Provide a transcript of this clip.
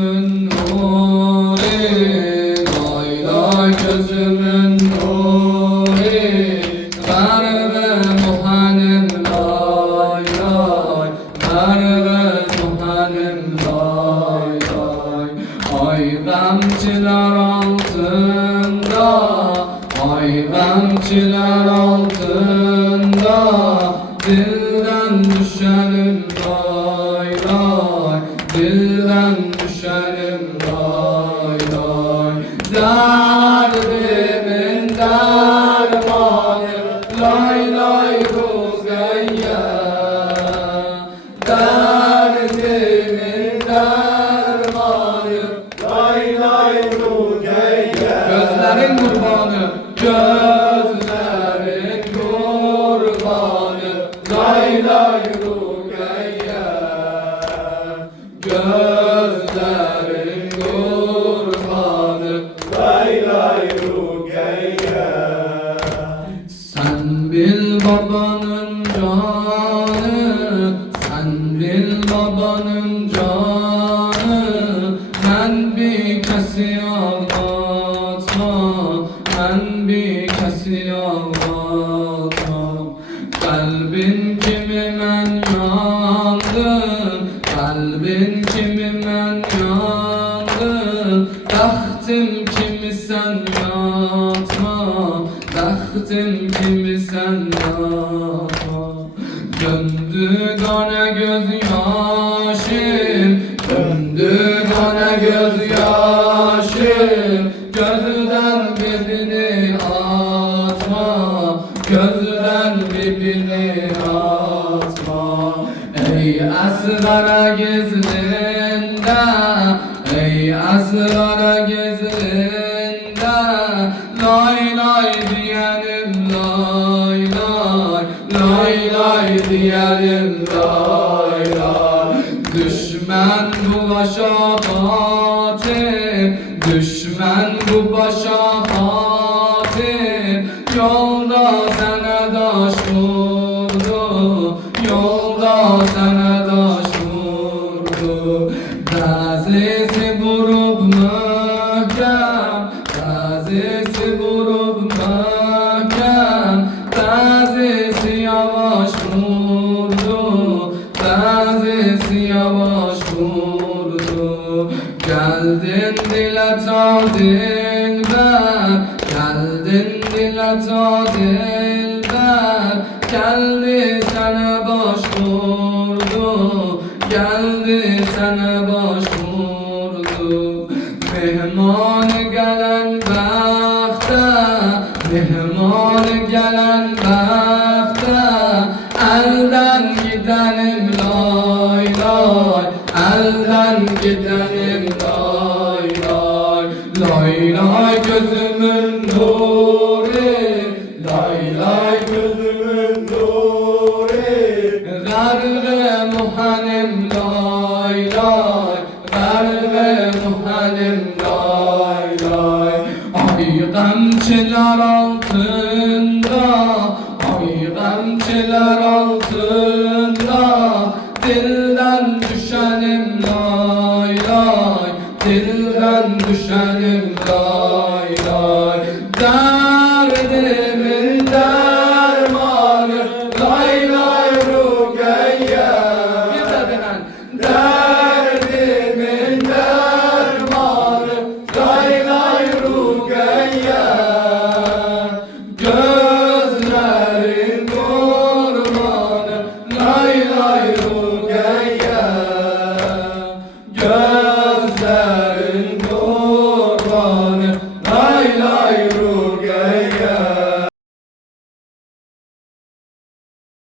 Nuri, lay lay gözümün nuri, Merve muhanim lay lay, Merve muhanim lay lay. Ay gamçılar altında, ay gamçılar altında, dilden düşerim lay lay, dilden düşerim lay lay. Derdimin dermanı lay lay Rugeyye, derdimin dermanı lay lay Rugeyye. Gözlerin kurbanı, gözlerin kurbanı lay lay Rugeyye, gözlerin kurbanı lay lay Rugeyye. Sen bil babanın canı, sen bil babanın canı, ben bir kesi ağlatmam, ben bir kesi ağlatmam. Kalbin kimi men yandım, kalbin kimi men yandım, tahtım kimi sen yatma, tahtım kimi sen yatma. Döndü gana göz yaşım, döndü gana göz yaşım, gözden birini atma, gözden birini atma. Ey asgara gizlinde, ey asgara gizlinde, lay lay diyelim lay lay, lay lay diyelim lay lay. Düşman bu başa katil, düşman bu başa katil, yolda sana daş vurdu, yolda sana daş vurdu. Bazısı vurup möhkem, bazısı vurup möhkem, bazısı yavaş vurdu, bazısı yavaş vurdu. Geldin dile ta dilber, geldin dile ta dilber, geldi sana baş vurdu, geldi sana baş vurdu. Mehman gelen bəxtə, mehman gelen bəxtə, elden gidenim lay lay, elden gidenim lay lay. Lay lay gözümün nuri, lay lay gözümün nuri, Merve muhanim lay lay, Merve muhanim lay lay. Ay gamçılar altında, ay gamçılar altında, dilden düşenim lay lay, dilden düşenim lay lay.